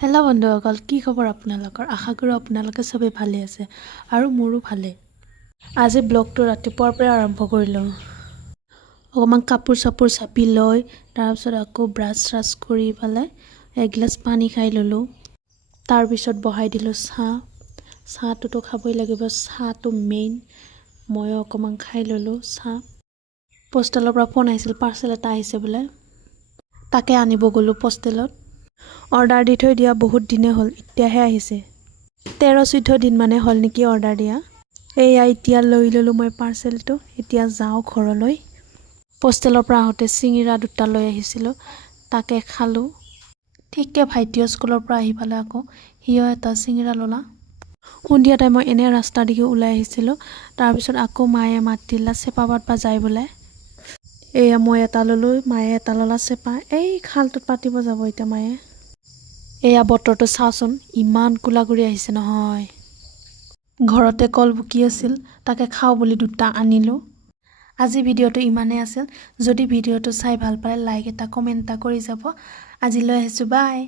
Hello' বন্ধুসকল, কি খবৰ আপোনালোকৰ? আশা কৰোঁ আপোনালোকে চবেই ভালে আছে আৰু মোৰো ভালে। আজি ব্লগটো ৰাতিপুৱাৰ পৰা আৰম্ভ কৰিলোঁ। অকণমান কাপোৰ চাপোৰ চাপি লৈ তাৰপিছত আকৌ ব্ৰাছ কৰি পেলাই এগিলাচ পানী খাই ল'লোঁ। তাৰপিছত বহাই দিলোঁ চাহ। চাহটোতো খাবই লাগিব, চাহটো মেইন। ময়ো অকণমান খাই ল'লোঁ চাহ। পোষ্টেলৰ পৰা ফোন আহিছিল, পাৰ্চেল এটা আহিছে বোলে, তাকে আনিব গ'লোঁ পোষ্টেলত। অৰ্ডাৰ দি থৈ দিয়া বহুত দিনে হ'ল, এতিয়াহে আহিছে। 13-14 দিন মানে হ'ল নেকি অৰ্ডাৰ দিয়া। এয়া এতিয়া লৈ ল'লোঁ মই পাৰ্চেলটো। এতিয়া যাওঁ ঘৰলৈ। পোষ্টেলৰ পৰা আহোঁতে চিঙিৰা 2টা লৈ আহিছিলোঁ, তাকে খালোঁ। ঠিককৈ ভাইটিও স্কুলৰ পৰা আহি পালে, আকৌ সিও এটা চিঙিৰা ল'লা। সন্ধিয়া টাইমত এনে ৰাস্তাৰ দিকে ওলাই আহিছিলোঁ। তাৰপিছত আকৌ মায়ে মাত দিলা চেপা পাতবা যায় বোলে। এয়া মই এটা ল'লোঁ, মায়ে এটা ল'লা চেপা। এই খালটোত পাতিব যাব এতিয়া মায়ে। এয়া বতৰটো চাওঁচোন, ইমান কোলা কৰি আহিছে নহয়। ঘৰতে কল বুকি আছিল, তাকে খাওঁ বুলি 2টা আনিলোঁ। আজি ভিডিঅ'টো ইমানেই আছিল। যদি ভিডিঅ'টো চাই ভাল পালে লাইক এটা কমেণ্ট এটা কৰি যাব। আজিলৈ আহিছোঁ, বাই।